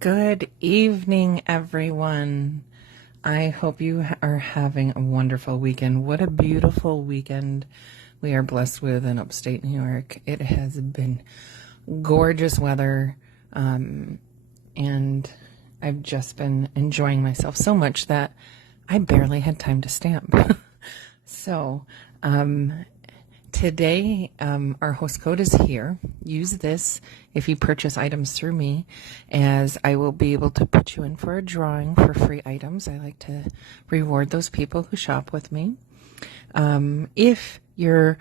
Good evening, everyone. I hope you are having a wonderful weekend. What a beautiful weekend we are blessed with in upstate New York. It has been gorgeous weather, and I've just been enjoying myself so much that I barely had time to stamp. So, today, our host code is here. Use this if you purchase items through me, as I will be able to put you in for a drawing for free items. I like to reward those people who shop with me. If your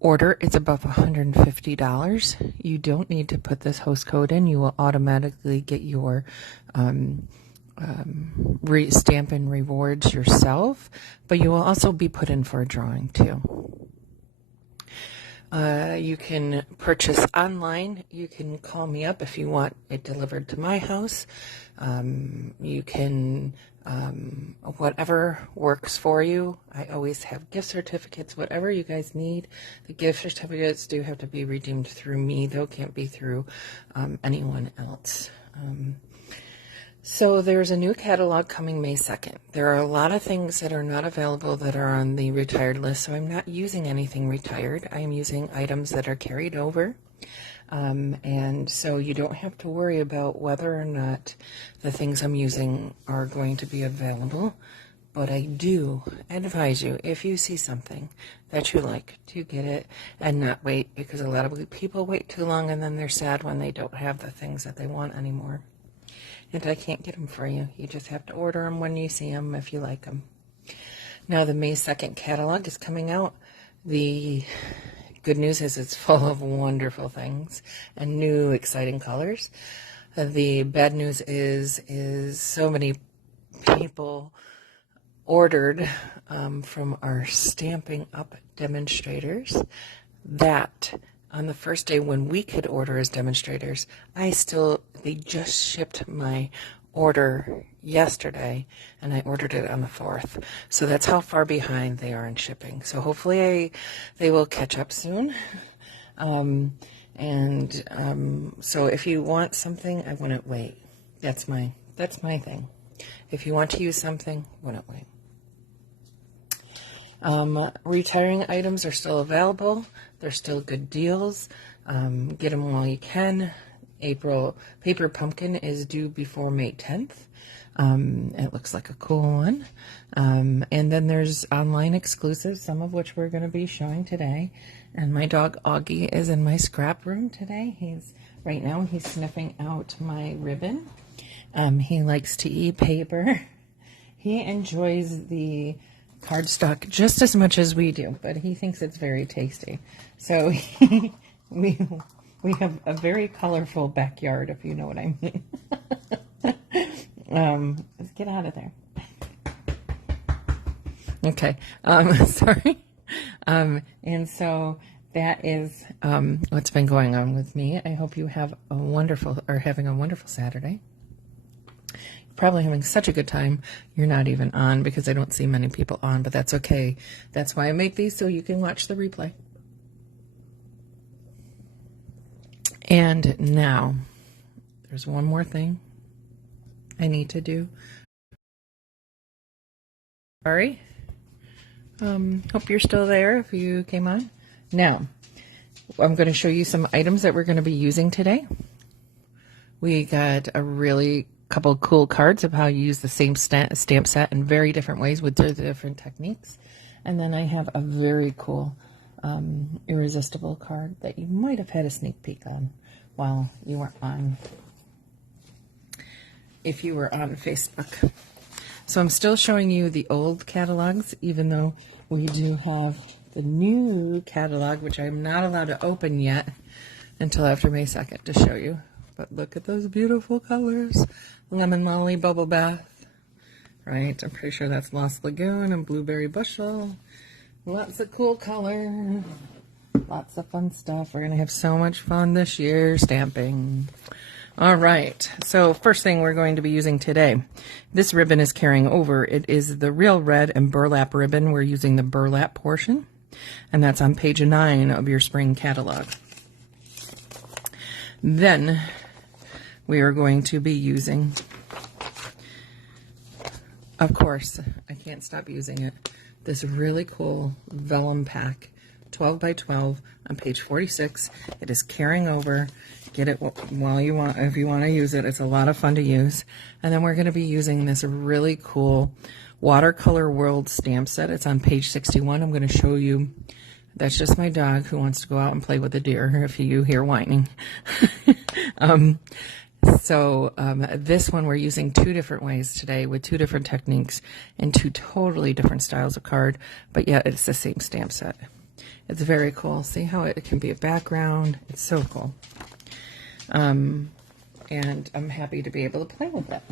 order is above $150, you don't need to put this host code in. You will automatically get your Stampin rewards yourself, but you will also be put in for a drawing too. You can purchase online. You can call me up if you want it delivered to my house. You can, whatever works for you. I always have gift certificates, whatever you guys need. The gift certificates do have to be redeemed through me, though can't be through anyone else. So there's a new catalog coming May 2nd. There are a lot of things that are not available that are on the retired list, so I'm not using anything retired. I'm using items that are carried over. And so you don't have to worry about whether or not the things I'm using are going to be available. But I do advise you, if you see something that you like, to get it and not wait, because a lot of people wait too long and then they're sad when they don't have the things that they want anymore. And I can't get them for you. You just have to order them when you see them if you like them. Now, the May 2nd catalog is coming out. The good news is it's full of wonderful things and new exciting colors. The bad news is so many people ordered from our Stamping Up demonstrators that on the first day when we could order as demonstrators, they just shipped my order yesterday, and I ordered it on the 4th. So that's how far behind they are in shipping. So hopefully they will catch up soon. So if you want something, I wouldn't wait. That's my thing. If you want to use something, wouldn't wait. Retiring items are still available. They're still good deals. Get them while you can. Paper Pumpkin is due before May 10th. It looks like a cool one. And then there's online exclusives, some of which we're going to be showing today. And my dog Augie is in my scrap room today. Right now he's sniffing out my ribbon. He likes to eat paper. He enjoys the cardstock just as much as we do, but he thinks it's very tasty. So we have a very colorful backyard, if you know what I mean. Let's get out of there. Okay, sorry. And so that is what's been going on with me. I hope you having a wonderful Saturday. Probably having such a good time you're not even on, because I don't see many people on, but that's okay. That's why I make these, so you can watch the replay. And now there's one more thing I need to do. Sorry. Hope you're still there if you came on. Now I'm going to show you some items that we're going to be using today. We got a really couple cool cards of how you use the same stamp set in very different ways with different techniques. And then I have a very cool irresistible card that you might have had a sneak peek on while you were on, if you were on Facebook. So I'm still showing you the old catalogs, even though we do have the new catalog, which I'm not allowed to open yet until after May 2nd to show you. But look at those beautiful colors. Lemon Molly Bubble Bath, right? I'm pretty sure that's Lost Lagoon and Blueberry Bushel. Lots of cool color. Lots of fun stuff. We're going to have so much fun this year stamping. All right. So first thing we're going to be using today. This ribbon is carrying over. It is the Real Red and Burlap ribbon. We're using the burlap portion. And that's on page 9 of your spring catalog. Then we are going to be using, of course, I can't stop using it, this really cool vellum pack, 12 by 12 on page 46. It is carrying over. Get it while you want, if you want to use it. It's a lot of fun to use. And then we're going to be using this really cool Watercolor World stamp set. It's on page 61. I'm going to show you. That's just my dog who wants to go out and play with a deer, if you hear whining. This one we're using 2 different ways today with 2 different techniques and 2 totally different styles of card, but yet it's the same stamp set. It's very cool. See how it can be a background? It's so cool. And I'm happy to be able to play with it.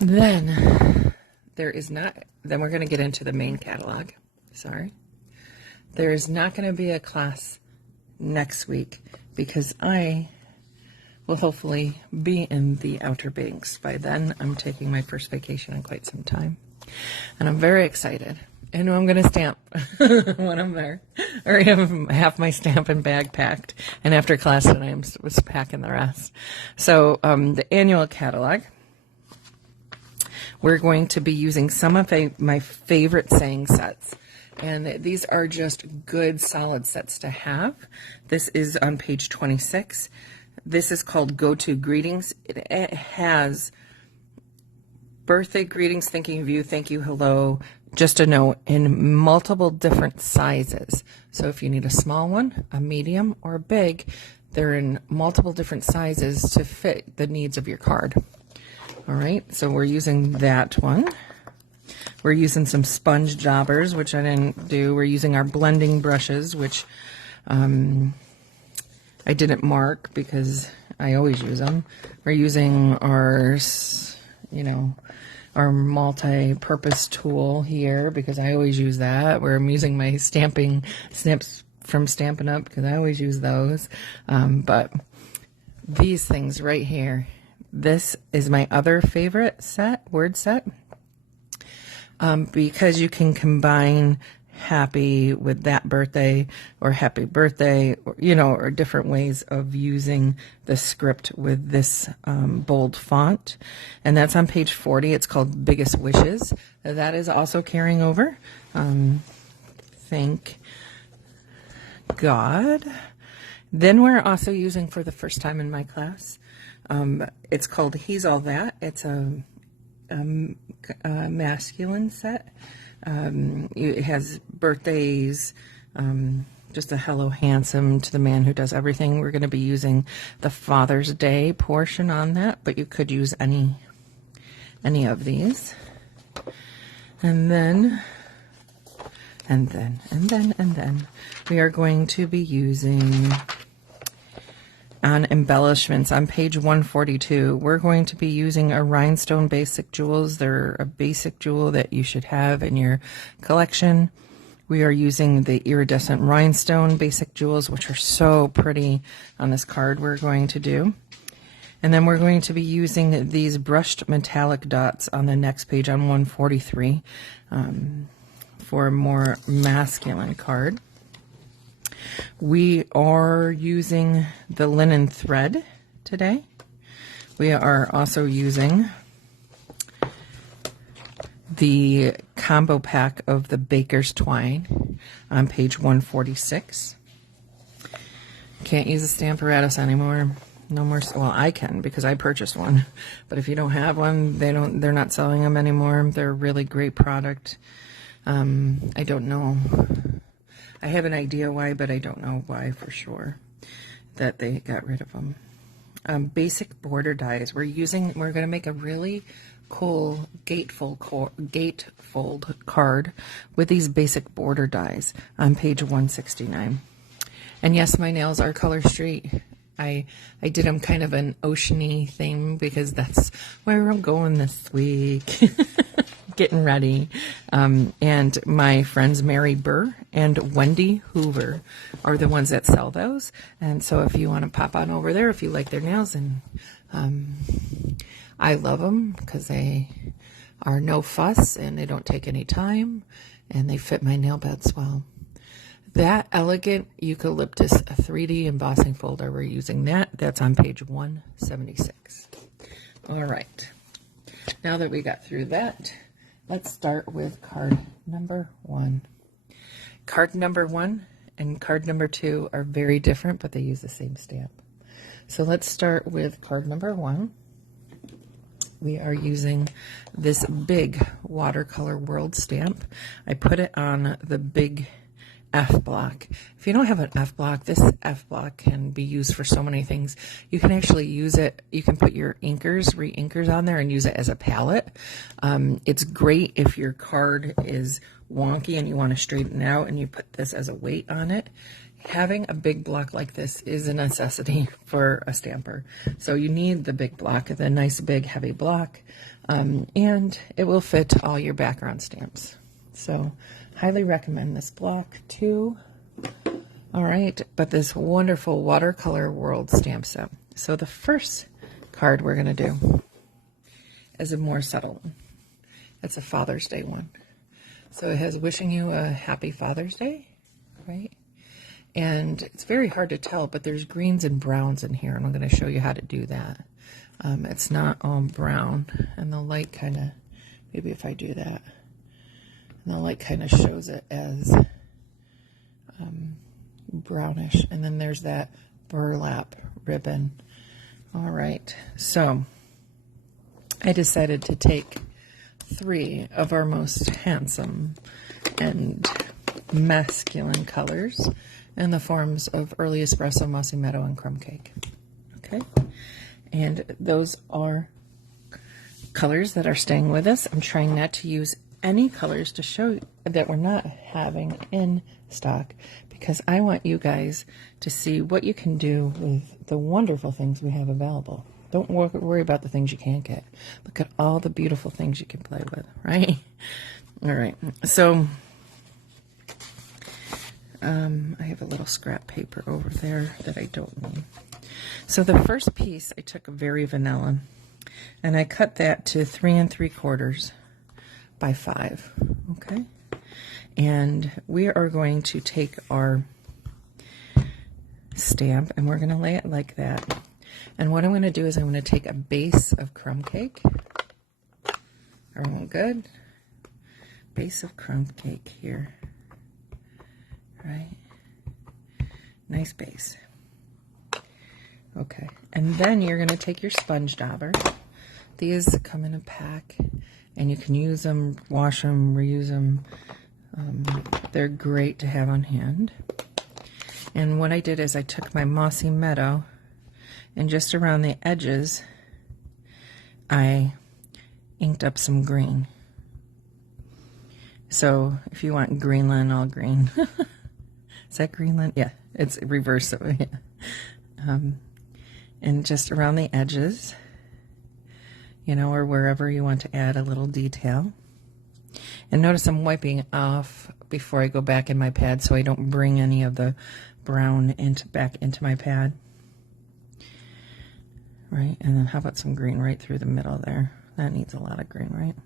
Then we're going to get into the main catalog. Sorry. There is not going to be a class next week because I will hopefully be in the Outer Banks. By then, I'm taking my first vacation in quite some time. And I'm very excited. I know I'm going to stamp when I'm there. I already have half my Stampin' bag packed. And after class tonight, I was packing the rest. So the annual catalog, we're going to be using some of my favorite saying sets. And these are just good, solid sets to have. This is on page 26. This is called Go-To Greetings. It has birthday greetings, thinking of you, thank you, hello, just a note, in multiple different sizes. So if you need a small one, a medium, or a big, they're in multiple different sizes to fit the needs of your card. All right, so we're using that one. We're using some sponge jobbers, which I didn't do. We're using our blending brushes, which I didn't mark because I always use them. We're using our, our multi-purpose tool here because I always use that. I'm using my stamping snips from Stampin' Up because I always use those. But these things right here, this is my other favorite word set. Because you can combine happy with that birthday or happy birthday, or different ways of using the script with this bold font. And that's on page 40. It's called Biggest Wishes. That is also carrying over. Thank God. Then we're also using, for the first time in my class, it's called He's All That. It's a masculine set. It has birthdays, just a hello handsome to the man who does everything. We're going to be using the Father's Day portion on that, but you could use any of these. And then we are going to be using on embellishments on page 142. We're going to be using a rhinestone basic jewels. They're a basic jewel that you should have in your collection. We are using the iridescent rhinestone basic jewels, which are so pretty on this card we're going to do. And then we're going to be using these brushed metallic dots on the next page on 143 for a more masculine card. We are using the linen thread today. We are also using the combo pack of the Baker's Twine on page 146. Can't use a Stamparatus anymore. No more. Well, I can because I purchased one. But if you don't have one, they're not selling them anymore. They're a really great product. I don't know. I have an idea why, but I don't know why for sure that they got rid of them. Basic border dies. We're going to make a really cool gatefold card with these basic border dies on page 169. And yes, my nails are Color Street. I did them kind of an oceany theme because that's where I'm going this week. Getting ready. And my friends Mary Burr and Wendy Hoover are the ones that sell those. And so if you want to pop on over there, if you like their nails, and I love them because they are no fuss and they don't take any time and they fit my nail beds well. That Elegant Eucalyptus 3D embossing folder, we're using that. That's on page 176. All right. Now that we got through that, let's start with card number 1. Card number 1 and card number 2 are very different, but they use the same stamp. So let's start with card number 1. We are using this big Watercolor World stamp. I put it on the big F block. If you don't have an F block, this F block can be used for so many things. You can actually use it, you can put your inkers, re-inkers on there and use it as a palette. It's great if your card is wonky and you want to straighten it out and you put this as a weight on it. Having a big block like this is a necessity for a stamper. So you need the big block, the nice big heavy block, and it will fit all your background stamps. So highly recommend this block too. All right, but this wonderful Watercolor World stamp set. So the first card we're going to do is a more subtle one. It's a Father's Day one. So it has wishing you a happy Father's Day, right? And it's very hard to tell, but there's greens and browns in here, and I'm going to show you how to do that. It's not all brown, and the light kind of, maybe if I do that, and the light kind of shows it as brownish. And then there's that burlap ribbon. All right, so I decided to take 3 of our most handsome and masculine colors in the forms of Early Espresso, Mossy Meadow, and Crumb Cake. Okay, and those are colors that are staying with us. I'm trying not to use any colors to show you that we're not having in stock, because I want you guys to see what you can do with the wonderful things we have available. Don't worry about the things you can't get. Look at all the beautiful things you can play with, right? All right, so I have a little scrap paper over there that I don't need. So the first piece, I took a Very Vanilla, and I cut that to 3 3/4 by 5, okay? And we are going to take our stamp and we're going to lay it like that. And what I'm going to do is I'm going to take a base of Crumb Cake. Everyone good? Base of Crumb Cake here, right? Nice base. Okay, and then you're going to take your sponge dauber. These come in a pack, and you can use them, wash them, reuse them. They're great to have on hand. And what I did is I took my Mossy Meadow, and just around the edges, I inked up some green. So if you want Greenland, all green. Is that Greenland? Yeah, it's reverse of it. Yeah. And just around the edges, you know, or wherever you want to add a little detail. And notice I'm wiping off before I go back in my pad so I don't bring any of the brown back into my pad. Right, and then how about some green right through the middle there? That needs a lot of green, right?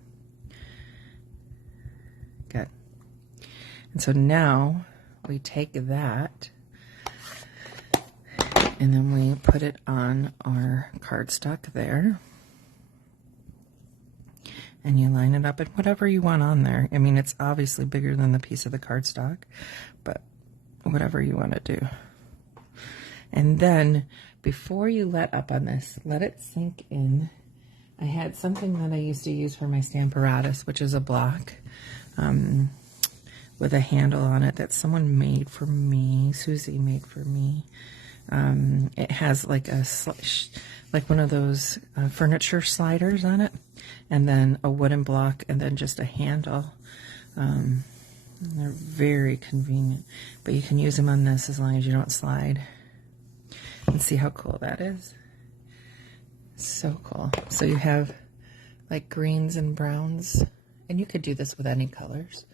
Good. And so now we take that and then we put it on our cardstock there. And you line it up at whatever you want on there. I mean, it's obviously bigger than the piece of the cardstock, but whatever you want to do. And then, before you let up on this, let it sink in. I had something that I used to use for my Stamparatus, which is a block with a handle on it that someone made for me. Susie made for me. It has like one of those furniture sliders on it, and then a wooden block, and then just a handle. They're very convenient, but you can use them on this as long as you don't slide. And see how cool that is? So cool. So you have like greens and browns, and you could do this with any colors,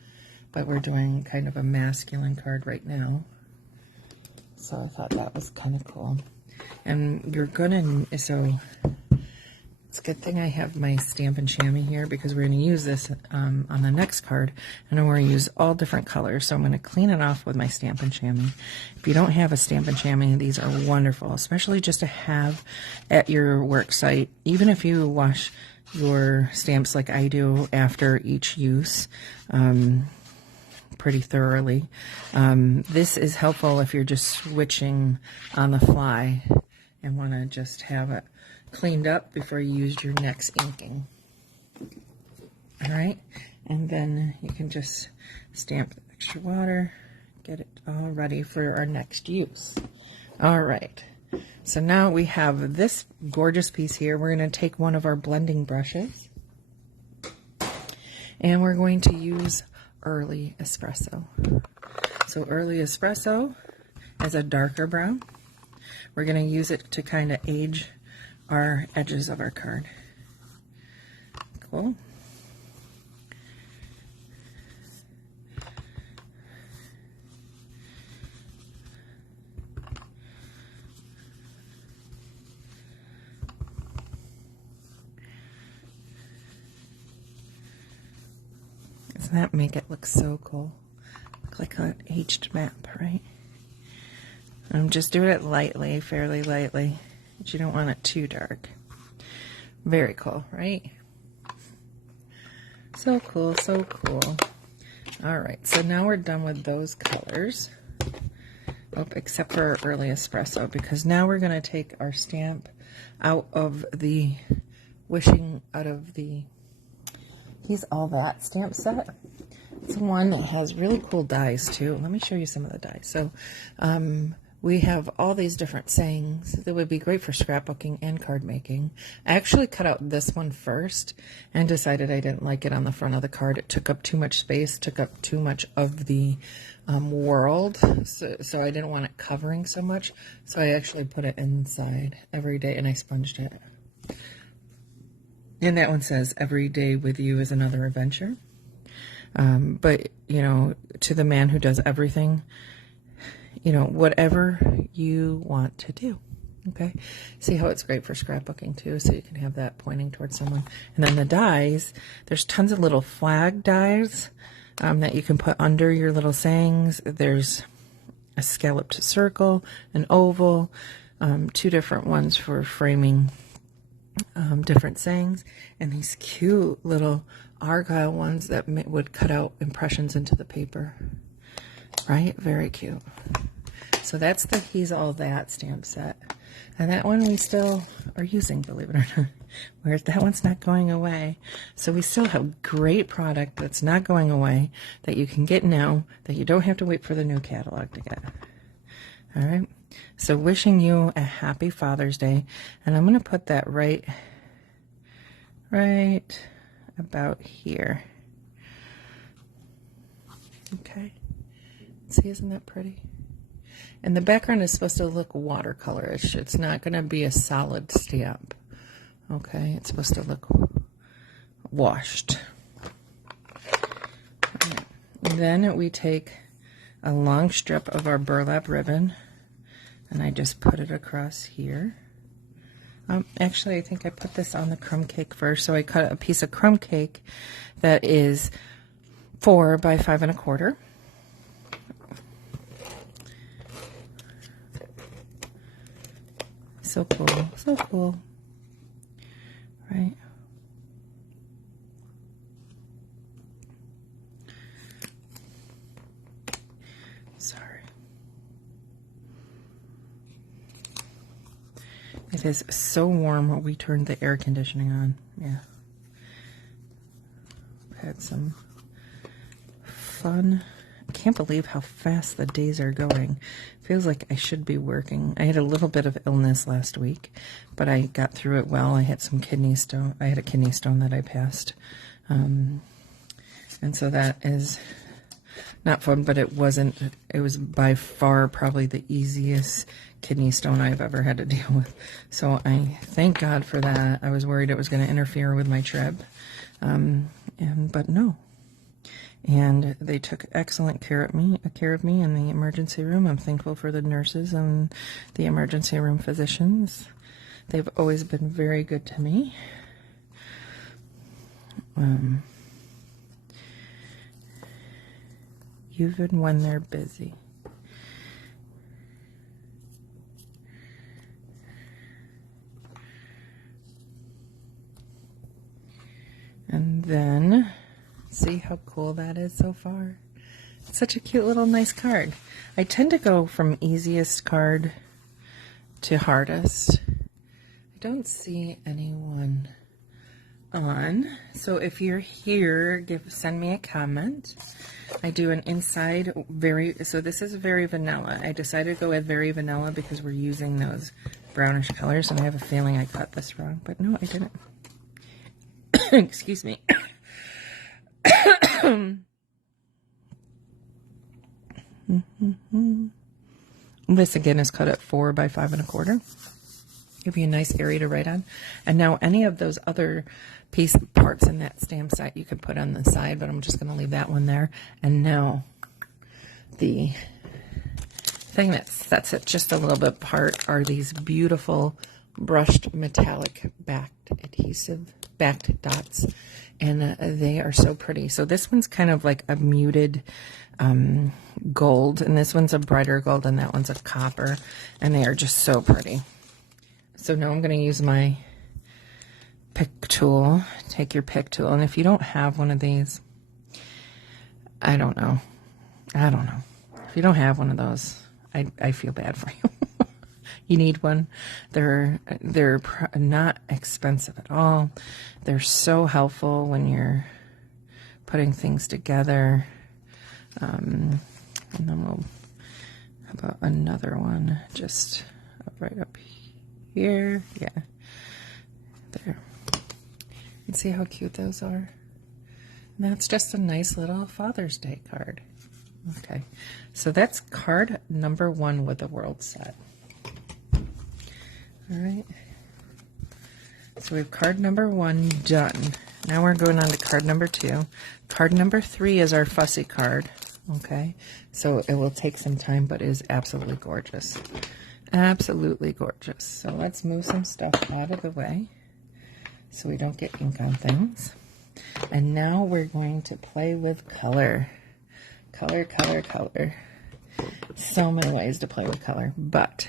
but we're doing kind of a masculine card right now. So I thought that was kind of cool. And you're gonna, so It's a good thing I have my Stampin' Chamois here, because we're going to use this on the next card, and I'm going to use all different colors. So I'm going to clean it off with my Stampin' Chamois. If you don't have a Stampin' Chamois, these are wonderful, especially just to have at your work site. Even if you wash your stamps like I do after each use pretty thoroughly, this is helpful if you're just switching on the fly and want to just have it cleaned up before you use your next inking. All right, and then you can just stamp the extra water, get it all ready for our next use. All right, so now we have this gorgeous piece here. We're going to take one of our blending brushes, and we're going to use Early Espresso. So Early Espresso as a darker brown. We're going to use it to kind of age our edges of our card. Cool. Doesn't that make it look so cool? Look like an aged map, right? I'm just doing it lightly, fairly lightly. But you don't want it too dark. Very cool, right? So cool, so cool. All right, so now we're done with those colors. Oh, except for our Early Espresso, because now we're going to take our stamp out of the He's All That stamp set. It's one that has really cool dies too. Let me show you some of the dies. So, we have all these different sayings that would be great for scrapbooking and card making. I actually cut out this one first and decided I didn't like it on the front of the card. It took up too much space, took up too much of the world, so I didn't want it covering so much. So I actually put it inside every day, and I sponged it. And that one says, "Every day with you is another adventure." But, you know, to the man who does everything, you know, whatever you want to do. Okay. See how it's great for scrapbooking too, so you can have that pointing towards someone. And then the dies, there's tons of little flag dies that you can put under your little sayings. There's a scalloped circle, an oval, two different ones for framing different sayings, and these cute little argyle ones that would cut out impressions into the paper. Right? Very cute. So that's the He's All That stamp set. And that one we still are using, believe it or not. Whereas that one's not going away. So we still have great product that's not going away, that you can get now, that you don't have to wait for the new catalog to get. All right. So wishing you a happy Father's Day. And I'm going to put that right about here. Okay. See, isn't that pretty? And the background is supposed to look watercolorish. It's not going to be a solid stamp. Okay, it's supposed to look washed. Right. And then we take a long strip of our burlap ribbon, and I just put it across here. Actually, I think I put this on the crumb cake first. So I cut a piece of crumb cake that is 4 by 5 1/4. So cool, so cool, right? Sorry. It is so warm. We turned the air conditioning on. Yeah. Had some fun. I can't believe how fast the days are going. Feels like I should be working. I had a little bit of illness last week, but I got through it well. I had some kidney stone. I had a kidney stone that I passed. And so that is not fun, but it wasn't. It was by far probably the easiest kidney stone I've ever had to deal with. So I thank God for that. I was worried it was going to interfere with my trip. But no. And they took excellent care of me in the emergency room. I'm thankful for the nurses and the emergency room physicians. They've always been very good to me. even when they're busy. And then, see how cool that is so far? It's such a cute little nice card. I tend to go from easiest card to hardest. I don't see anyone on, so if you're here, send me a comment. I do an inside so this is very vanilla. I decided to go with very vanilla because we're using those brownish colors, and I have a feeling I cut this wrong, but no, I didn't. Excuse me. This again is cut at 4 by 5 1/4. Give you a nice area to write on. And now any of those other parts in that stamp set you could put on the side, but I'm just going to leave that one there. And now the thing that sets it just a little bit apart are these beautiful brushed metallic backed dots, and they are so pretty. So this one's kind of like a muted gold, and this one's a brighter gold, and that one's a copper, and they are just so pretty. So now I'm going to use my pick tool. Take your pick tool, and if you don't have one of these, I don't know. If you don't have one of those, I feel bad for you. You need one. They're not expensive at all. They're so helpful when you're putting things together. And then how about another one just right up here? Yeah, there. You see how cute those are? And that's just a nice little Father's Day card. Okay, so that's card number 1 with the world set. All right, so we have card number 1 done. Now we're going on to card number 2. Card number 3 is our fussy card. Okay, so it will take some time, but it is absolutely gorgeous. Absolutely gorgeous. So let's move some stuff out of the way so we don't get ink on things. And now we're going to play with color. Color. So many ways to play with color, but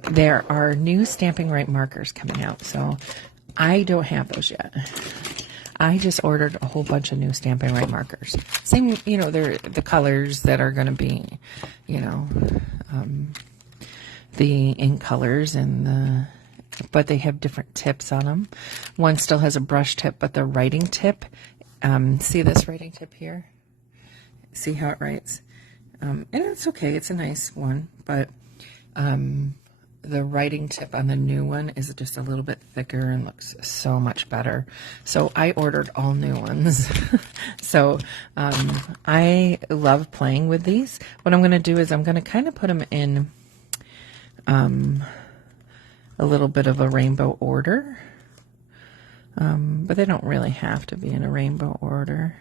there are new Stampin' Right markers coming out, so I don't have those yet. I just ordered a whole bunch of new Stampin' Right markers. Same, they're the colors that are going to be, the ink colors but they have different tips on them. One still has a brush tip, but the writing tip, see this writing tip here? See how it writes? And it's okay, it's a nice one, but the writing tip on the new one is just a little bit thicker and looks so much better. So I ordered all new ones. So I love playing with these. What I'm going to do is I'm going to kind of put them in a little bit of a rainbow order. But they don't really have to be in a rainbow order.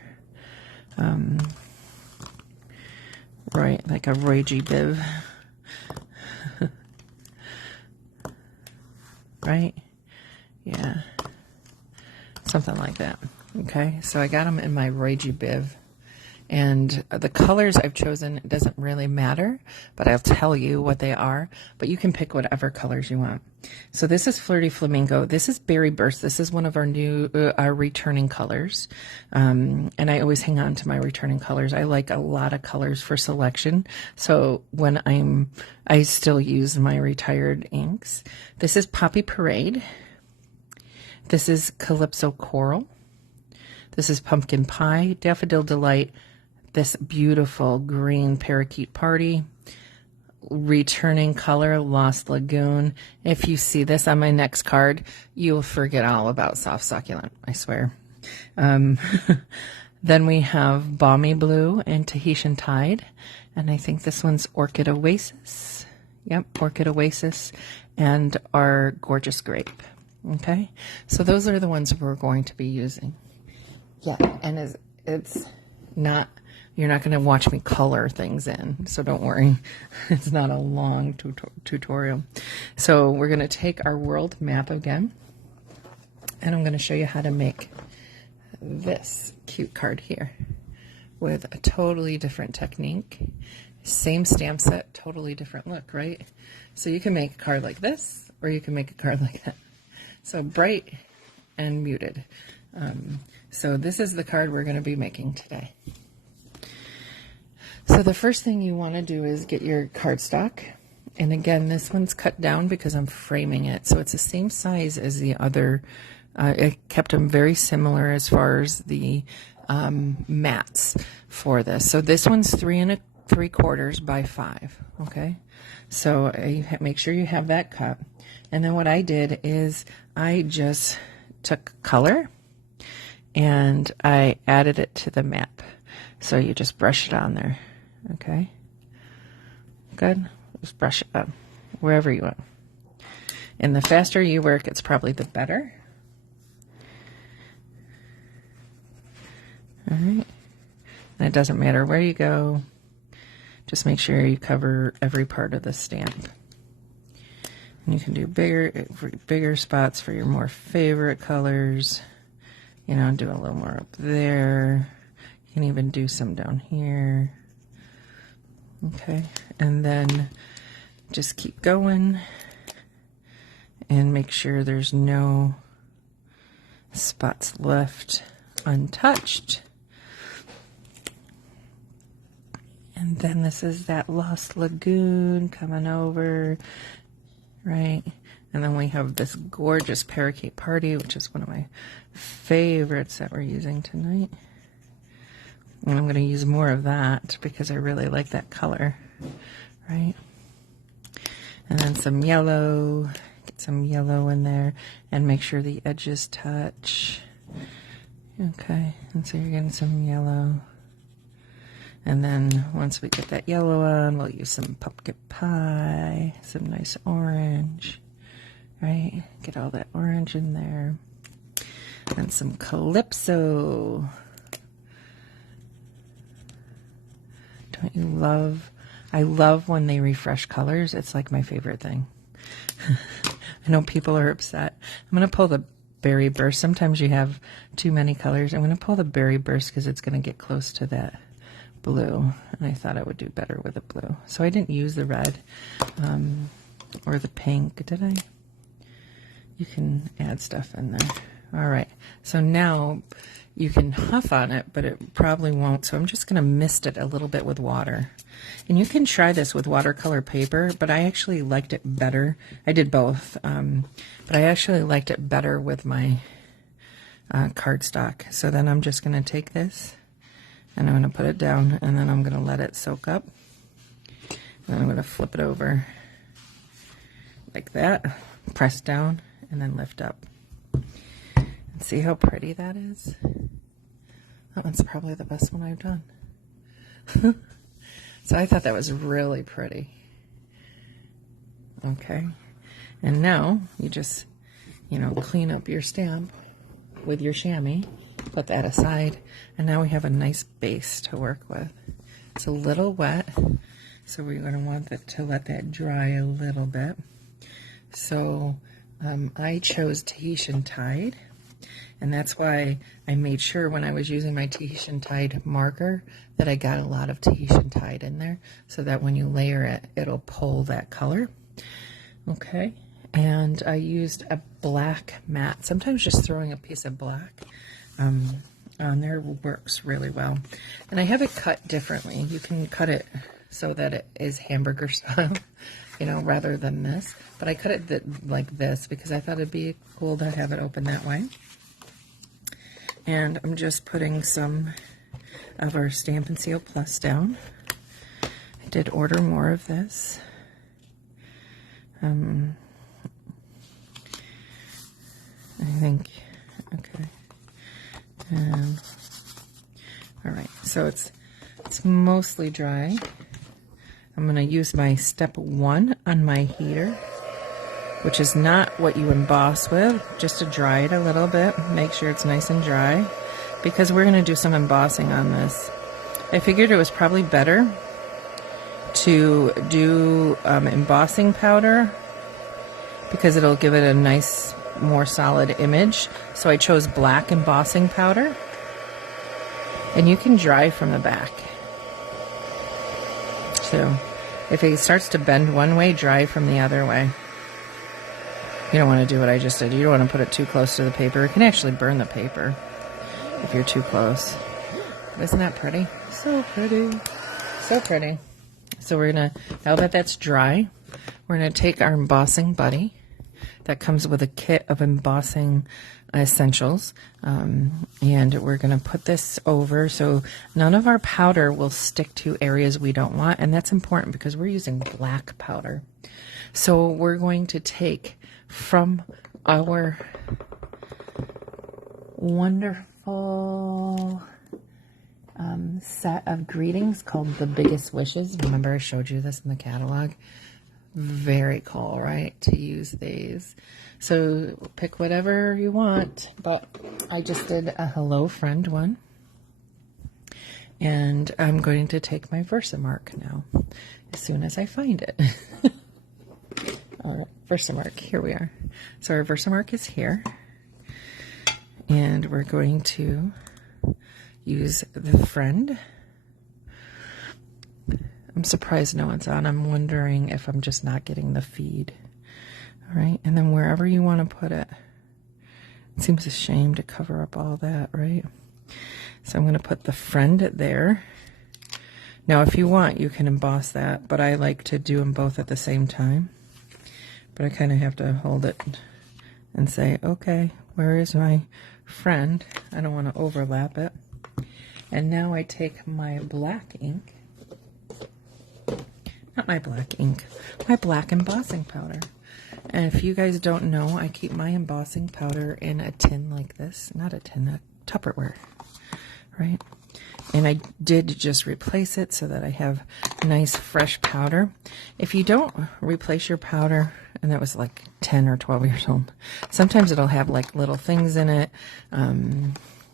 Right, like a Roy G. Biv. Right? Yeah. Something like that. Okay, so I got them in my Roy G. Biv. And the colors I've chosen, it doesn't really matter, but I'll tell you what they are. But you can pick whatever colors you want. So this is Flirty Flamingo. This is Berry Burst. This is one of our new, our returning colors. And I always hang on to my returning colors. I like a lot of colors for selection. So when I still use my retired inks. This is Poppy Parade. This is Calypso Coral. This is Pumpkin Pie, Daffodil Delight, this beautiful green Parakeet Party, returning color, Lost Lagoon. If you see this on my next card, you'll forget all about Soft Succulent, I swear. Then we have Balmy Blue and Tahitian Tide, and I think this one's Orchid Oasis. Yep, Orchid Oasis, and our Gorgeous Grape. Okay, so those are the ones we're going to be using. Yeah, and it's not, you're not going to watch me color things in, so don't worry. It's not a long tutorial. So we're going to take our world map again, and I'm going to show you how to make this cute card here with a totally different technique. Same stamp set, totally different look, right? So you can make a card like this, or you can make a card like that. So bright and muted. So this is the card we're going to be making today. So the first thing you want to do is get your cardstock. And again, this one's cut down because I'm framing it. So it's the same size as the other. It kept them very similar as far as the mats for this. So this one's 3 3/4 by 5. Okay. So make sure you have that cut. And then what I did is I just took color and I added it to the map. So you just brush it on there. Okay. Good. Just brush it up wherever you want. And the faster you work, it's probably the better. All right. And it doesn't matter where you go. Just make sure you cover every part of the stamp. And you can do bigger spots for your more favorite colors. You know, do a little more up there. You can even do some down here. Okay. And then just keep going and make sure there's no spots left untouched. And then this is that Lost Lagoon coming over, right? And then we have this gorgeous Parakeet Party, which is one of my favorites that we're using tonight. And I'm going to use more of that because I really like that color, right? And then some yellow, get some yellow in there, and make sure the edges touch. Okay, and so you're getting some yellow. And then once we get that yellow on, we'll use some pumpkin pie, some nice orange, right? Get all that orange in there. And some Calypso. Don't you love? I love when they refresh colors. It's like my favorite thing. I know people are upset. I'm going to pull the Berry Burst. Sometimes you have too many colors. I'm going to pull the Berry Burst because it's going to get close to that blue, and I thought I would do better with the blue. So I didn't use the red or the pink, did I? You can add stuff in there. All right, so now you can huff on it, but it probably won't. So I'm just going to mist it a little bit with water. And you can try this with watercolor paper, but I actually liked it better. I did both, but I actually liked it better with my cardstock. So then I'm just going to take this and I'm going to put it down, and then I'm going to let it soak up. And then I'm going to flip it over like that, press down, and then lift up. And see how pretty that is? That one's probably the best one I've done. So I thought that was really pretty. Okay. And now you just, you know, clean up your stamp with your chamois. Put that aside, and now we have a nice base to work with. It's a little wet, so we're going to want to let that dry a little bit. So I chose Tahitian Tide, and that's why I made sure when I was using my Tahitian Tide marker that I got a lot of Tahitian Tide in there, so that when you layer it, it'll pull that color. Okay, and I used a black mat. Sometimes just throwing a piece of black on there works really well. And I have it cut differently. You can cut it so that it is hamburger style, you know, rather than this. But I cut it like this because I thought it'd be cool to have it open that way. And I'm just putting some of our Stampin' Seal Plus down. I did order more of this. I think, okay. All right, so it's mostly dry. I'm going to use my step 1 on my heater, which is not what you emboss with, just to dry it a little bit. Make sure it's nice and dry, because we're going to do some embossing on this. I figured it was probably better to do embossing powder because it'll give it a nice, more solid image. So I chose black embossing powder. And you can dry from the back. So if it starts to bend one way, dry from the other way. You don't want to do what I just did. You don't want to put it too close to the paper. It can actually burn the paper if you're too close. Isn't that pretty? So pretty. So pretty. So we're going to, now that that's dry, we're going to take our embossing buddy that comes with a kit of embossing essentials, and we're going to put this over so none of our powder will stick to areas we don't want, and that's important because we're using black powder. So we're going to take from our wonderful set of greetings called The Biggest Wishes. Remember I showed you this in the catalog? Very cool, right, to use these. So pick whatever you want, but I just did a Hello Friend one. And I'm going to take my Versamark now, as soon as I find it. All right, Versamark, here we are. So our Versamark is here. And we're going to use the friend. I'm surprised no one's on. I'm wondering if I'm just not getting the feed. All right, and then wherever you want to put it. It seems a shame to cover up all that, right? So I'm going to put the friend there. Now, if you want, you can emboss that, but I like to do them both at the same time. But I kind of have to hold it and say, okay, where is my friend? I don't want to overlap it. And now I take my black ink. Not my black ink, my black embossing powder. And if you guys don't know, I keep my embossing powder in a tin like this. Not a tin, a Tupperware, right? And I did just replace it so that I have nice fresh powder. If you don't replace your powder, and that was like 10 or 12 years old, sometimes it'll have like little things in it,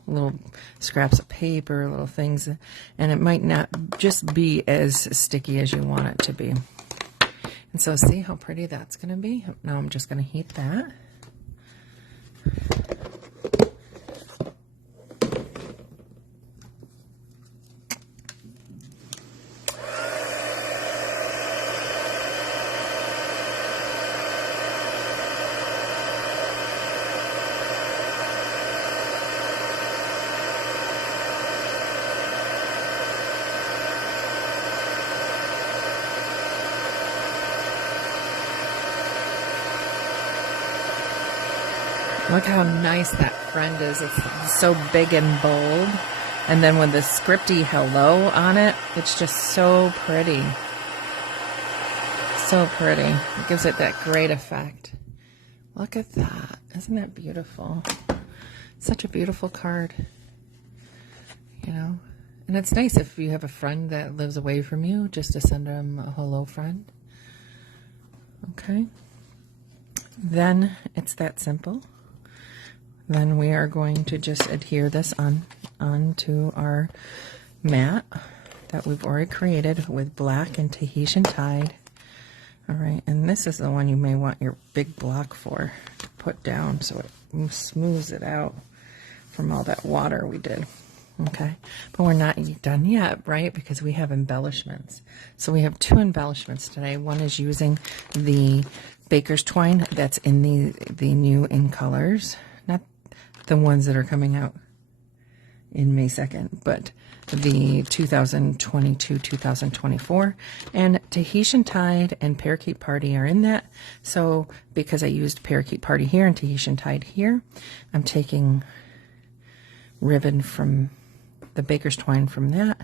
little scraps of paper, little things, and it might not just be as sticky as you want it to be. And so see how pretty that's going to be? Now I'm just going to heat that. Look how nice that friend is. It's so big and bold. And then with the scripty hello on it, it's just so pretty. So pretty. It gives it that great effect. Look at that. Isn't that beautiful? Such a beautiful card. You know? And it's nice if you have a friend that lives away from you, just to send them a hello friend. Okay? Then it's that simple. Then we are going to just adhere this onto our mat that we've already created with black and Tahitian Tide. All right, and this is the one you may want your big block for to put down so it smooths it out from all that water we did. Okay, but we're not done yet, right? Because we have embellishments. So we have two embellishments today. One is using the baker's twine that's in the new in colors, not the ones that are coming out in May 2nd, but the 2022-2024, and Tahitian Tide and Parakeet Party are in that. So because I used Parakeet Party here and Tahitian Tide here, I'm taking ribbon from the baker's twine from that,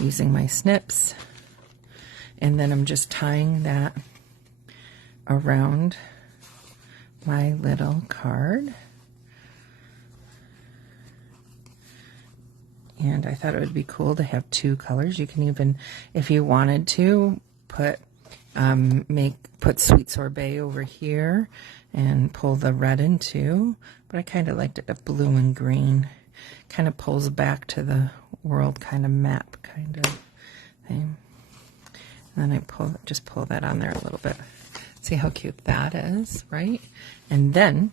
using my snips, and then I'm just tying that around my little card. And I thought it would be cool to have two colors. You can even, if you wanted to, put Sweet Sorbet over here and pull the red in too. But I kind of liked it a blue and green. Kind of pulls back to the world kind of map kind of thing. And then I just pull that on there a little bit. See how cute that is, right? And then,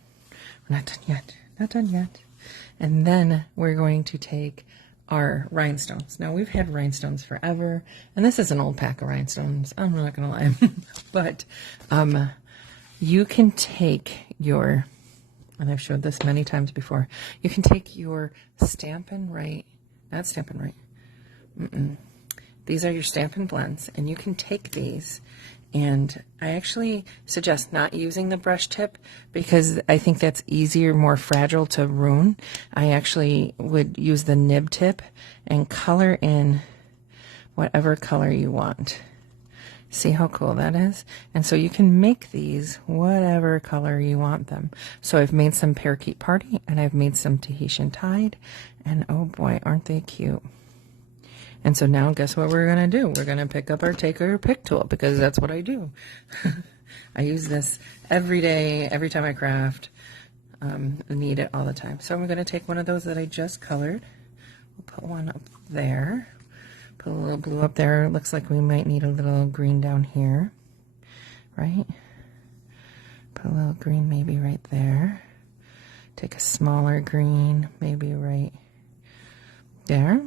we're not done yet, not done yet. And then we're going to take are rhinestones. Now, we've had rhinestones forever, and this is an old pack of rhinestones. I'm not going to lie. But you can take your, and I've showed this many times before, you can take your Stampin' Right, not Stampin' Right, these are your Stampin' blends, and you can take these, and I actually suggest not using the brush tip because I think that's easier, more fragile to ruin. I actually would use the nib tip and color in whatever color you want. See how cool that is? And so you can make these whatever color you want them. So I've made some Parakeet Party, and I've made some Tahitian Tide, and oh boy, aren't they cute. And so now guess what we're going to do? We're going to pick up our take or pick tool because that's what I do. I use this every day, every time I craft. I need it all the time. So I'm going to take one of those that I just colored. We'll put one up there. Put a little blue up there. Looks like we might need a little green down here. Right? Put a little green maybe right there. Take a smaller green maybe right there.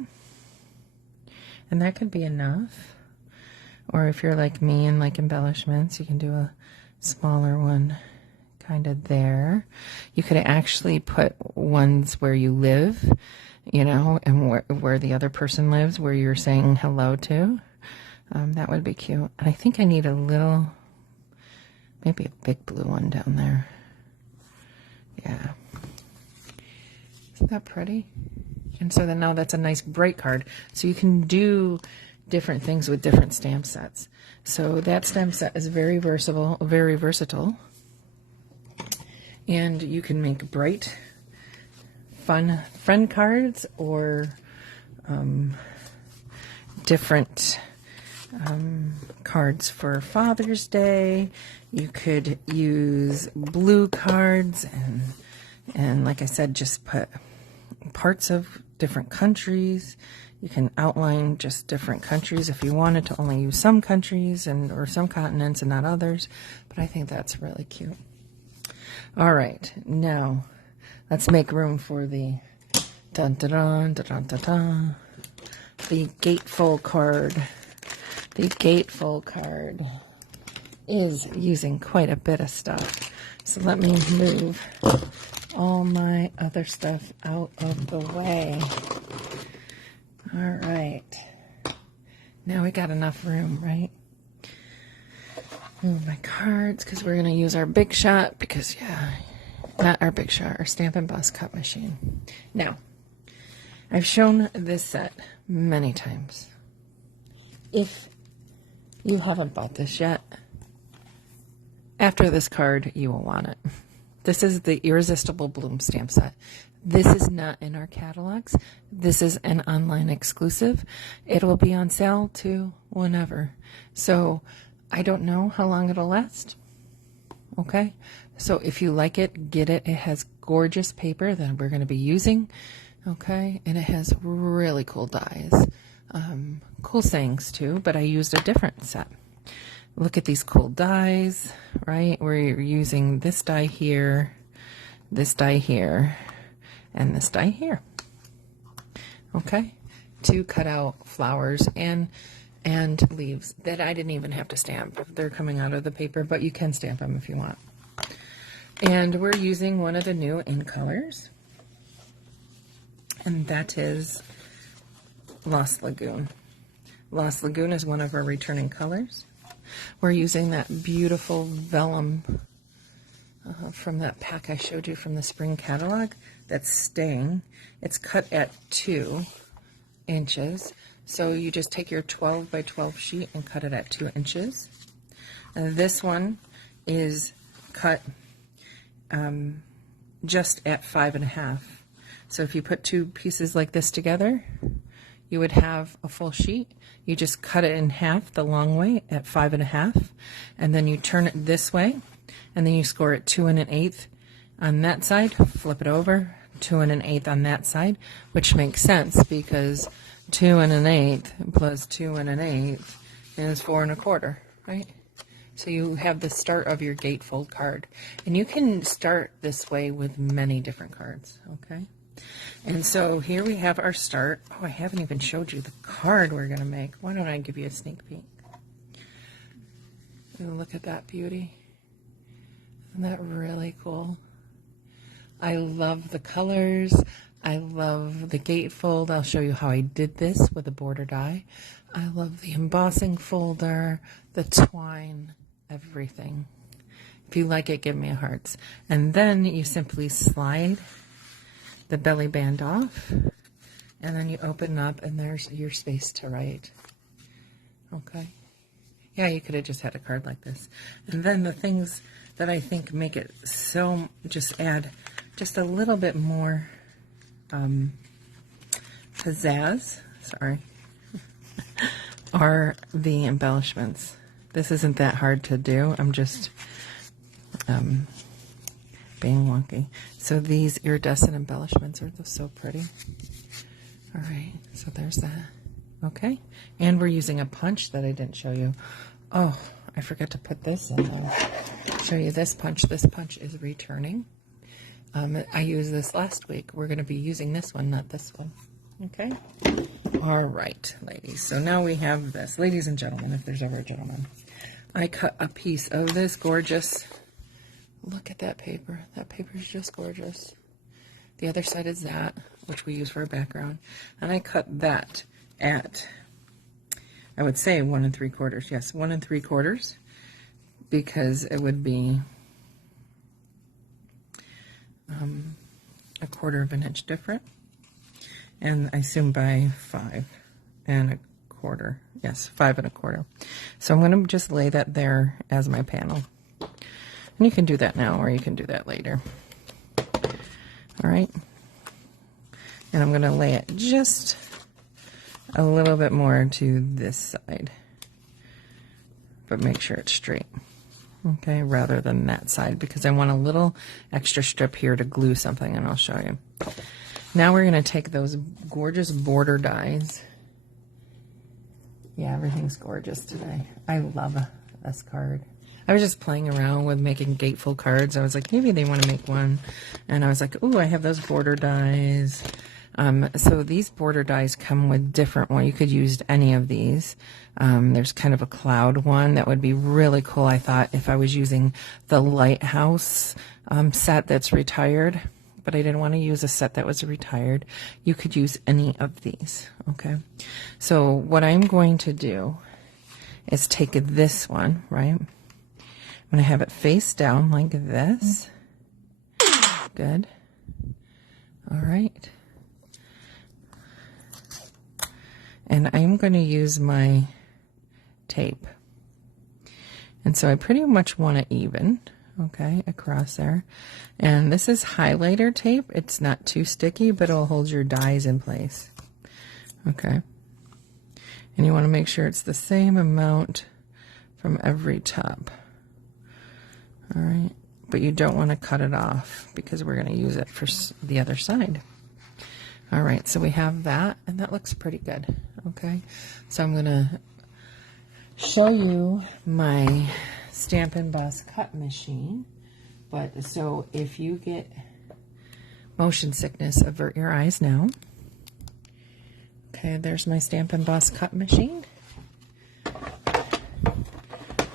And that could be enough. Or if you're like me and like embellishments, you can do a smaller one kind of there. You could actually put ones where you live, you know, and where the other person lives, where you're saying hello to. That would be cute. And I think I need a little, maybe a big blue one down there. Yeah. Isn't that pretty? And so then now that's a nice bright card. So you can do different things with different stamp sets. So that stamp set is very versatile, and you can make bright, fun friend cards or different cards for Father's Day. You could use blue cards and like I said, just put parts of different countries. You can outline just different countries if you wanted to only use some countries or some continents and not others. But I think that's really cute. All right, now let's make room for the dun dun dun dun dun dun dun, the gatefold card. The gatefold card is using quite a bit of stuff. So let me move all my other stuff out of the way. All right. Now we got enough room, right? Move my cards because we're going to use our Big Shot because, yeah, not our Big Shot, our Stampin' Bus cut machine. Now, I've shown this set many times. If you haven't bought this yet, after this card, you will want it. This is the Irresistible Bloom stamp set. This is not in our catalogs. This is an online exclusive. It will be on sale to whenever. So I don't know how long it'll last. Okay? So if you like it, get it. It has gorgeous paper that we're going to be using. Okay? And it has really cool dies. Cool sayings too, but I used a different set. Look at these cool dies, right? We're using this die here, and this die here. Okay? To cut out flowers and leaves that I didn't even have to stamp. They're coming out of the paper, but you can stamp them if you want. And we're using one of the new in colors, and that is Lost Lagoon. Lost Lagoon is one of our returning colors. We're using that beautiful vellum from that pack I showed you from the spring catalog that's staying. It's cut at 2 inches. So you just take your 12 by 12 sheet and cut it at 2 inches. And this one is cut just at 5.5. So if you put two pieces like this together, you would have a full sheet. You just cut it in half the long way at 5.5, and then you turn it this way, and then you score it 2 1/8 on that side, flip it over, 2 1/8 on that side, which makes sense because 2 1/8 plus 2 1/8 is 4 1/4, right? So you have the start of your gatefold card, and you can start this way with many different cards, okay? And so here we have our start. Oh, I haven't even showed you the card we're going to make. Why don't I give you a sneak peek? And look at that beauty. Isn't that really cool? I love the colors. I love the gatefold. I'll show you how I did this with a border die. I love the embossing folder, the twine, everything. If you like it, give me a hearts. And then you simply slide the belly band off, and then you open up, and there's your space to write. Okay. Yeah, you could have just had a card like this. And then the things that I think make it so, just add just a little bit more pizzazz, sorry, are the embellishments. This isn't that hard to do. I'm just being wonky. So these iridescent embellishments are so pretty. All right, so there's that. Okay, and we're using a punch that I didn't show you. Oh, I forgot to put this in there. Show you this punch. This punch is returning. I used this last week. We're going to be using this one, not this one. Okay. All right, ladies. So now we have this. Ladies and gentlemen, if there's ever a gentleman. I cut a piece of this gorgeous, look at that paper. That paper is just gorgeous. The other side is that, which we use for a background. And I cut that at, I would say 1 3/4. Yes, 1 3/4, because it would be a 1/4 of an inch different. And I assume by 5 1/4. Yes, 5 1/4. So I'm going to just lay that there as my panel. And you can do that now, or you can do that later. All right. And I'm going to lay it just a little bit more to this side, but make sure it's straight. Okay, rather than that side, because I want a little extra strip here to glue something, and I'll show you. Now we're going to take those gorgeous border dies. Yeah, everything's gorgeous today. I love this card. I was just playing around with making gatefold cards. I was like, maybe they want to make one. And I was like, ooh, I have those border dies. So these border dies come with different ones. You could use any of these. There's kind of a cloud one that would be really cool, I thought, if I was using the Lighthouse set that's retired. But I didn't want to use a set that was retired. You could use any of these, okay? So what I'm going to do is take this one, right? I'm going to have it face down like this. Good. All right. And I'm going to use my tape. And so I pretty much want it even, okay, across there. And this is highlighter tape. It's not too sticky, but it'll hold your dies in place. Okay. And you want to make sure it's the same amount from every top. All right. But you don't want to cut it off, because we're going to use it for the other side. All right, so we have that, and that looks pretty good. Okay, so I'm going to show you my Stampin' Boss cut machine. But so if you get motion sickness, avert your eyes now. Okay, there's my Stampin' Boss cut machine.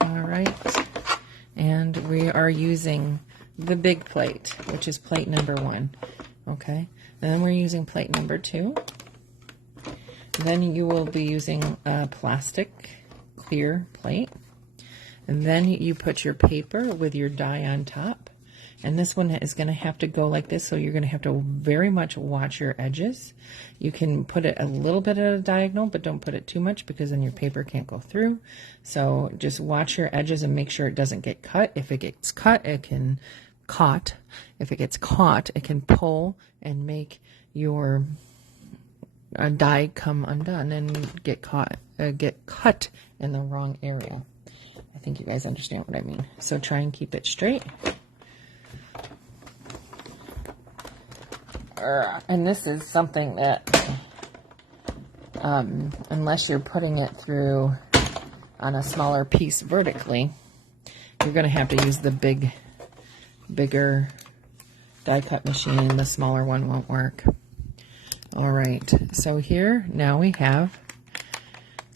All right, and we are using the big plate, which is plate number 1. Okay, then we're using plate number 2. Then you will be using a plastic clear plate. And then you put your paper with your die on top. And this one is going to have to go like this, so you're going to have to very much watch your edges. You can put it a little bit at a diagonal, but don't put it too much, because then your paper can't go through. So just watch your edges and make sure it doesn't get cut. If it gets cut, it can caught. If it gets caught, it can pull and make your die come undone and get cut in the wrong area. I think you guys understand what I mean. So try and keep it straight. And this is something that, unless you're putting it through on a smaller piece vertically, you're going to have to use the bigger die cut machine. The smaller one won't work. All right, so here now we have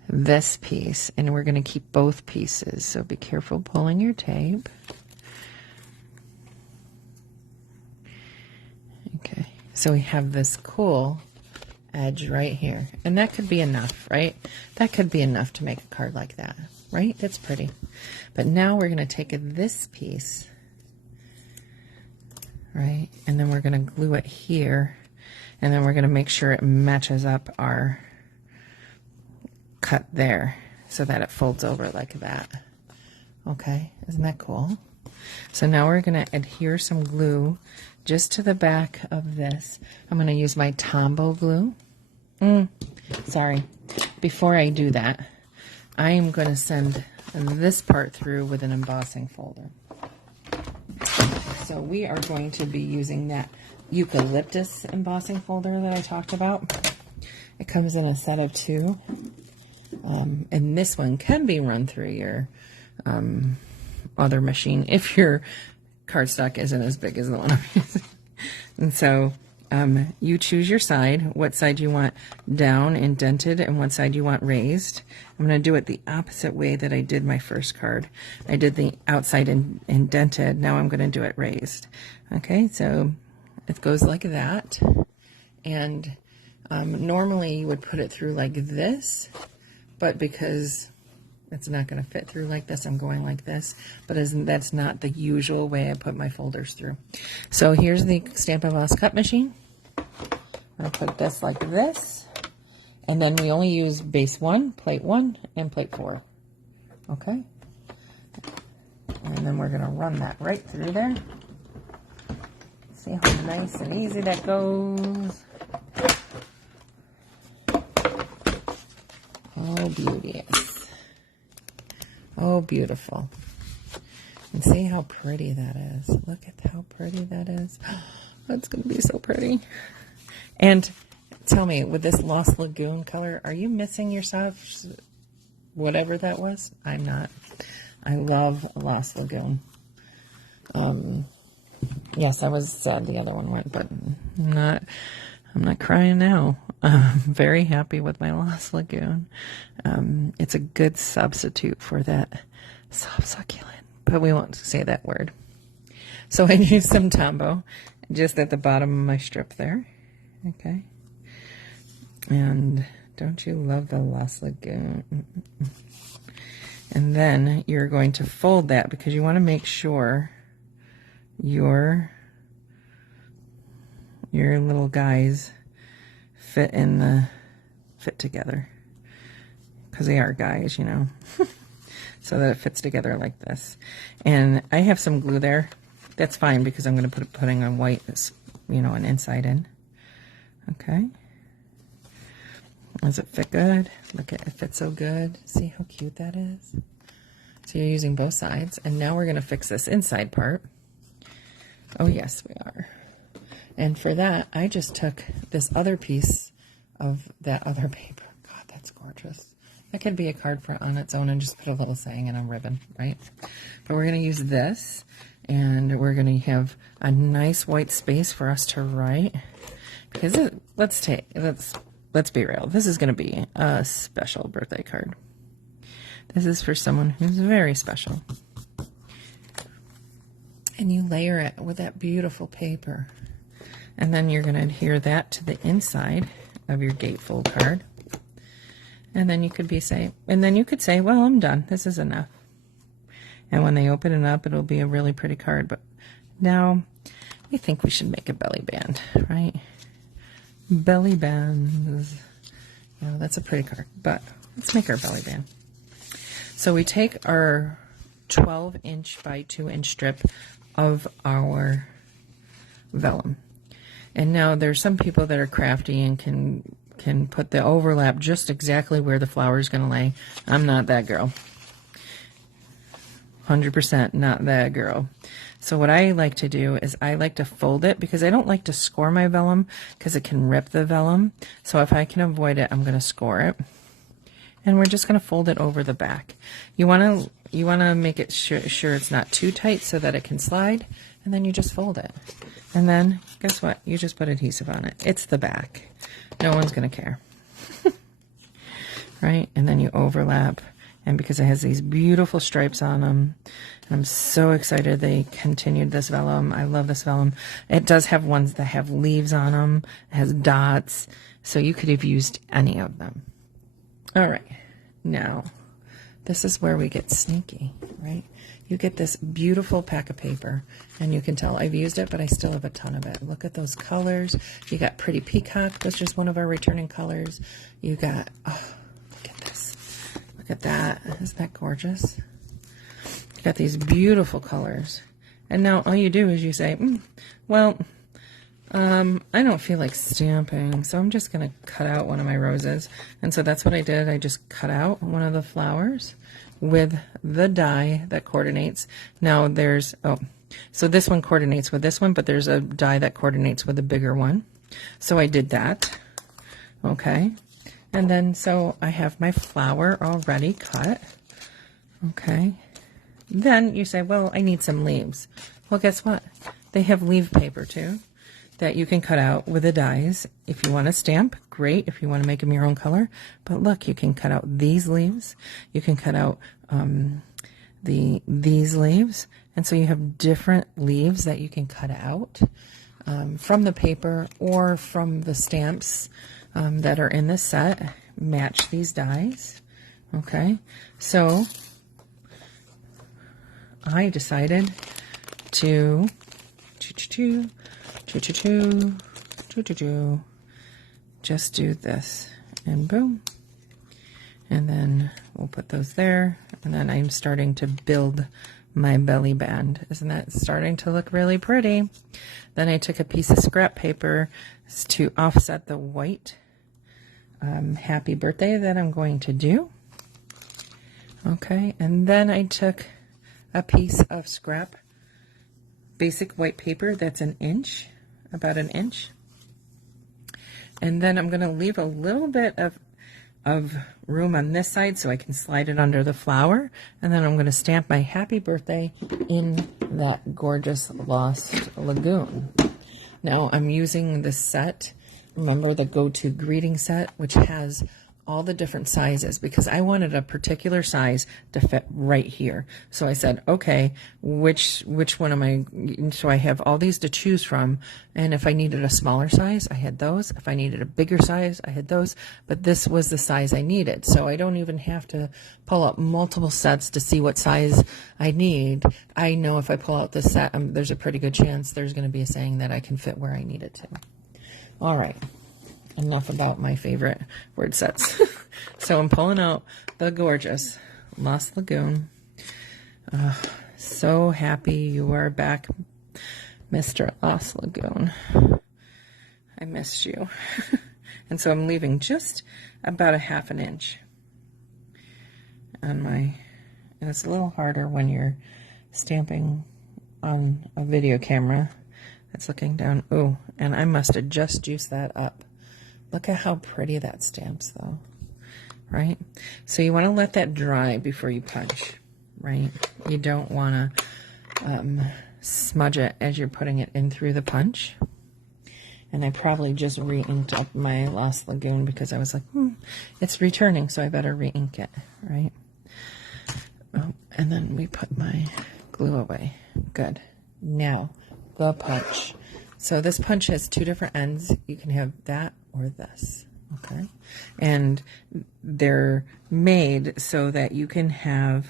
this piece, and we're going to keep both pieces, so be careful pulling your tape. Okay, so we have this cool edge right here, and that could be enough, right? That could be enough to make a card like that, right? That's pretty. But now we're going to take this piece, right, and then we're going to glue it here, and then we're going to make sure it matches up our cut there so that it folds over like that. Okay, isn't that cool? So now we're going to adhere some glue just to the back of this. I'm going to use my Tombow glue. Sorry, before I do that, I am going to send this part through with an embossing folder. So we are going to be using that eucalyptus embossing folder that I talked about. It comes in a set of 2. And this one can be run through your other machine if your cardstock isn't as big as the one I'm using. And so you choose your side, what side you want down, indented, and what side you want raised. I'm going to do it the opposite way that I did my first card. I did the outside indented. Now I'm going to do it raised. Okay, so it goes like that. And normally you would put it through like this, but because it's not going to fit through like this, I'm going like this. But that's not the usual way I put my folders through. So here's the Stampin' Boss cut machine. I'll put this like this. And then we only use base 1, plate 1, and plate 4. Okay? And then we're going to run that right through there. See how nice and easy that goes. Oh, beauteous. Oh, beautiful. And see how pretty that is. Look at how pretty that is. That's going to be so pretty. And tell me, with this Lost Lagoon color, are you missing yourself? Whatever that was? I'm not. I love Lost Lagoon. Yes, I was sad the other one went, but I'm not crying now. I'm very happy with my Lost Lagoon. It's a good substitute for that soft succulent, but we won't say that word. So I used some Tombow just at the bottom of my strip there. Okay. And don't you love the Lost Lagoon? And then you're going to fold that because you want to make sure your little guys fit together, because they are guys, you know. So that it fits together like this. And I have some glue there. That's fine because I'm going to putting on white, you know, an inside in. Okay. Does it fit good? Look at it, fits so good. See how cute that is? So you're using both sides. And now we're going to fix this inside part. Oh yes, we are. And for that, I just took this other piece of that other paper. God, that's gorgeous. That could be a card for on its own and just put a little saying and a ribbon, right? But we're going to use this, and we're going to have a nice white space for us to write. Because let's be real. This is going to be a special birthday card. This is for someone who's very special. And you layer it with that beautiful paper. And then you're going to adhere that to the inside of your gatefold card. And then you could say, well, I'm done. This is enough. And when they open it up, it'll be a really pretty card. But now we think we should make a belly band, right? Belly bands. You know, that's a pretty card, but let's make our belly band. So we take our 12-inch by 2-inch strip of our vellum. And now there's some people that are crafty and can put the overlap just exactly where the flower is going to lay. I'm not that girl. 100% not that girl. So what I like to do is I like to fold it because I don't like to score my vellum because it can rip the vellum. So if I can avoid it, I'm going to score it. And we're just going to fold it over the back. You want to make it sure it's not too tight so that it can slide. and then you just fold it. And then, guess what? You just put adhesive on it. It's the back. No one's going to care. Right? And then you overlap. And because it has these beautiful stripes on them, I'm so excited they continued this vellum. I love this vellum. It does have ones that have leaves on them. It has dots. So you could have used any of them. All right. Now, this is where we get sneaky, right? You get this beautiful pack of paper, and you can tell I've used it, but I still have a ton of it. Look at those colors. You got Pretty Peacock, which is one of our returning colors. You got, oh, look at this. Look at that. Isn't that gorgeous? You got these beautiful colors. And now all you do is you say, well, I don't feel like stamping, so I'm just going to cut out one of my roses. And so that's what I did. I just cut out one of the flowers with the die that coordinates. Now there's, so this one coordinates with this one, but there's a die that coordinates with a bigger one. So I did that. Okay. And then, so I have my flower already cut. Okay. Then you say, well, I need some leaves. Well, guess what? They have leaf paper too, that you can cut out with the dies. If you want to stamp, great. If you want to make them your own color. But look, you can cut out these leaves. You can cut out these leaves. And so you have different leaves that you can cut out from the paper or from the stamps that are in the set. Match these dies. Okay. So I decided to just do this, and boom, and then we'll put those there, and then I'm starting to build my belly band. Isn't that starting to look really pretty? Then I took a piece of scrap paper to offset the white happy birthday that I'm going to do. Okay, and then I took a piece of scrap basic white paper that's an inch, about an inch. And then I'm going to leave a little bit of room on this side so I can slide it under the flower. And then I'm going to stamp my happy birthday in that gorgeous Lost Lagoon. Now I'm using this set, remember the Go-To Greeting set, which has all the different sizes, because I wanted a particular size to fit right here. So I said, okay, which one am I? So I have all these to choose from. And if I needed a smaller size, I had those. If I needed a bigger size, I had those. But this was the size I needed. So I don't even have to pull up multiple sets to see what size I need. I know if I pull out this set, there's a pretty good chance there's going to be a saying that I can fit where I need it to. All right. Enough about my favorite word sets. So I'm pulling out the gorgeous Lost Lagoon. So happy you are back, Mr. Lost Lagoon. I missed you. And so I'm leaving just about a ½ an inch on my, and it's a little harder when you're stamping on a video camera that's looking down. Ooh, and I must have just juiced that up. Look at how pretty that stamps, though, right? So you want to let that dry before you punch, right? You don't want to smudge it as you're putting it in through the punch. And I probably just re-inked up my Lost Lagoon because I was like, it's returning, so I better re-ink it, right? Oh, and then we put my glue away. Good. Now, the punch. So this punch has two different ends. You can have that or this, okay? And they're made so that you can have,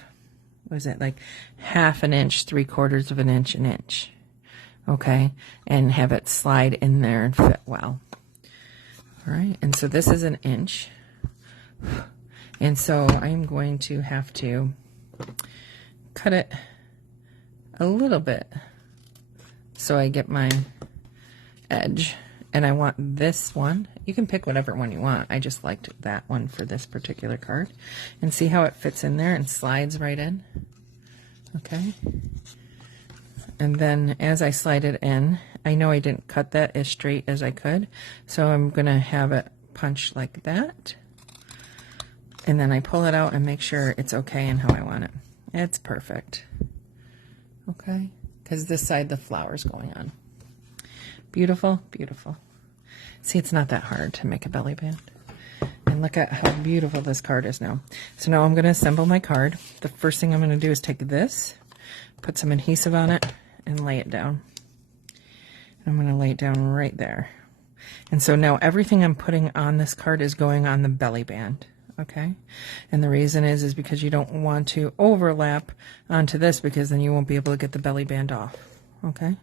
what is it, like ½ an inch, 3/4 of an inch, an inch, okay? And have it slide in there and fit well. All right, and so this is an inch. And so I'm going to have to cut it a little bit so I get my edge. And I want this one. You can pick whatever one you want. I just liked that one for this particular card. And see how it fits in there and slides right in? Okay. And then as I slide it in, I know I didn't cut that as straight as I could. So I'm going to have it punch like that. And then I pull it out and make sure it's okay and how I want it. It's perfect. Okay. because this side the flower's going on. Beautiful, beautiful. See, it's not that hard to make a belly band. And look at how beautiful this card is now. So now I'm going to assemble my card. The first thing I'm going to do is take this, put some adhesive on it, and lay it down. I'm going to lay it down right there. And so now everything I'm putting on this card is going on the belly band. Okay? And the reason is because you don't want to overlap onto this, because then you won't be able to get the belly band off. Okay?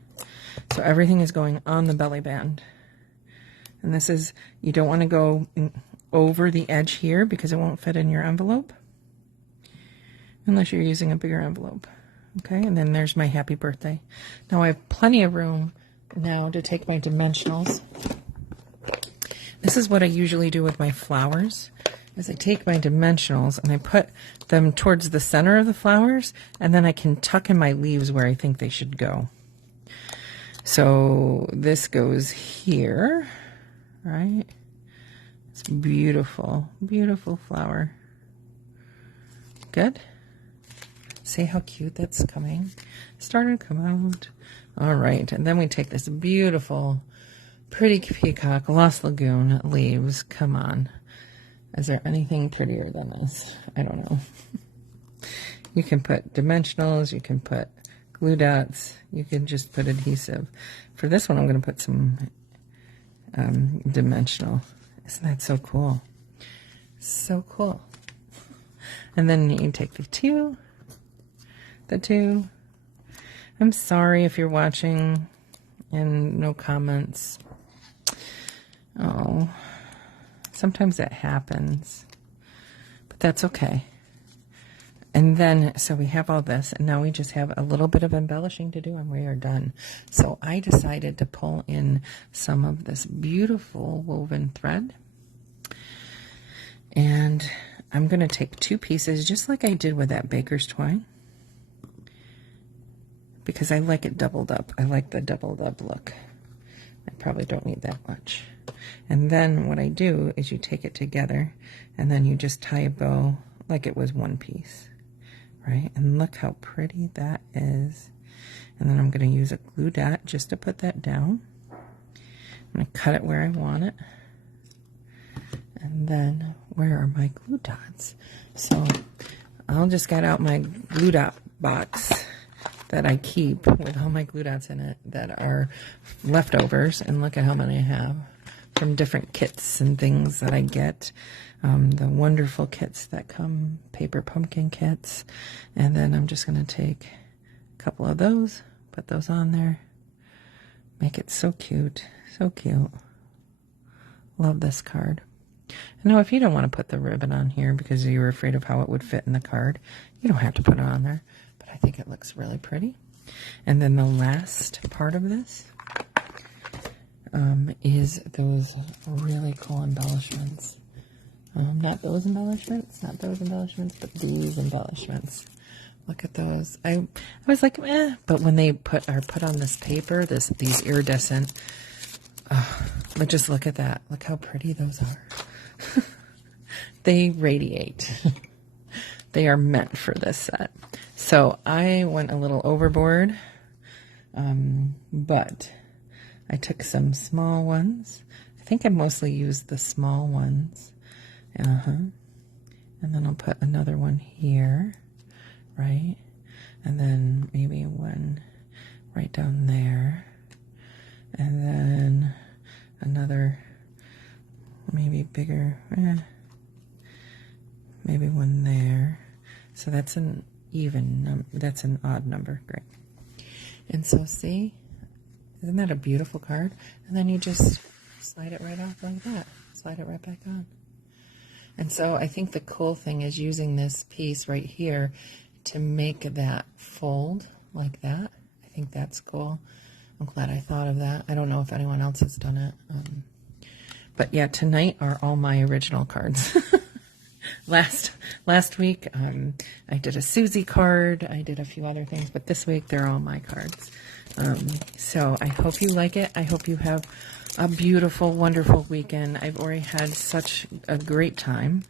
So everything is going on the belly band. And this is, you don't want to go over the edge here because it won't fit in your envelope unless you're using a bigger envelope. Okay, and then there's my happy birthday. Now I have plenty of room now to take my dimensionals. This is what I usually do with my flowers, is I take my dimensionals and I put them towards the center of the flowers, and then I can tuck in my leaves where I think they should go. So this goes here, right? It's beautiful, beautiful flower. Good. See how cute that's coming? Starting to come out. All right, and then we take this beautiful, pretty peacock, Lost Lagoon leaves. Come on. Is there anything prettier than this? I don't know. You can put dimensionals, you can put glue dots, you can just put adhesive. For this one, I'm going to put some dimensional. Isn't that so cool? So cool. And then you take the two. I'm sorry if you're watching and no comments. Oh, sometimes that happens, but that's okay. And then, so we have all this, and now we just have a little bit of embellishing to do, and we are done. So I decided to pull in some of this beautiful woven thread. And I'm going to take two pieces, just like I did with that baker's twine, because I like it doubled up. I like the doubled up look. I probably don't need that much. And then what I do is you take it together, and then you just tie a bow like it was one piece. Right, and look how pretty that is. And then I'm going to use a glue dot just to put that down. I'm going to cut it where I want it. And then, where are my glue dots? So I'll just get out my glue dot box that I keep with all my glue dots in it that are leftovers. And look at how many I have from different kits and things that I get. The wonderful kits that come, paper pumpkin kits. And then I'm just going to take a couple of those, put those on there, make it so cute, so cute. Love this card. Now, if you don't want to put the ribbon on here because you're afraid of how it would fit in the card, you don't have to put it on there, but I think it looks really pretty. And then the last part of this is those really cool embellishments. Not those embellishments, but these embellishments. Look at those. I was like, eh, but when they are put on this paper, these iridescent, but just look at that. Look how pretty those are. They radiate. They are meant for this set. So I went a little overboard, but I took some small ones. I think I mostly used the small ones. And then I'll put another one here, right? And then maybe one right down there. And then another, maybe bigger, maybe one there. So that's an even, that's an odd number, great. And so see, isn't that a beautiful card? And then you just slide it right off like that. Slide it right back on. And so I think the cool thing is using this piece right here to make that fold like that. I think that's cool. I'm glad I thought of that. I don't know if anyone else has done it. But yeah, tonight are all my original cards. Last week, I did a Susie card. I did a few other things, but this week they're all my cards. So I hope you like it. I hope you have a beautiful, wonderful weekend. I've already had such a great time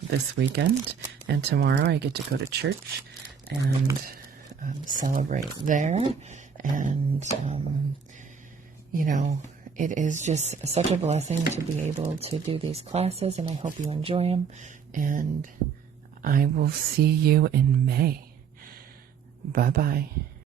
this weekend, and tomorrow I get to go to church, and celebrate there. And, you know, it is just such a blessing to be able to do these classes, and I hope you enjoy them. And I will see you in May. Bye-bye.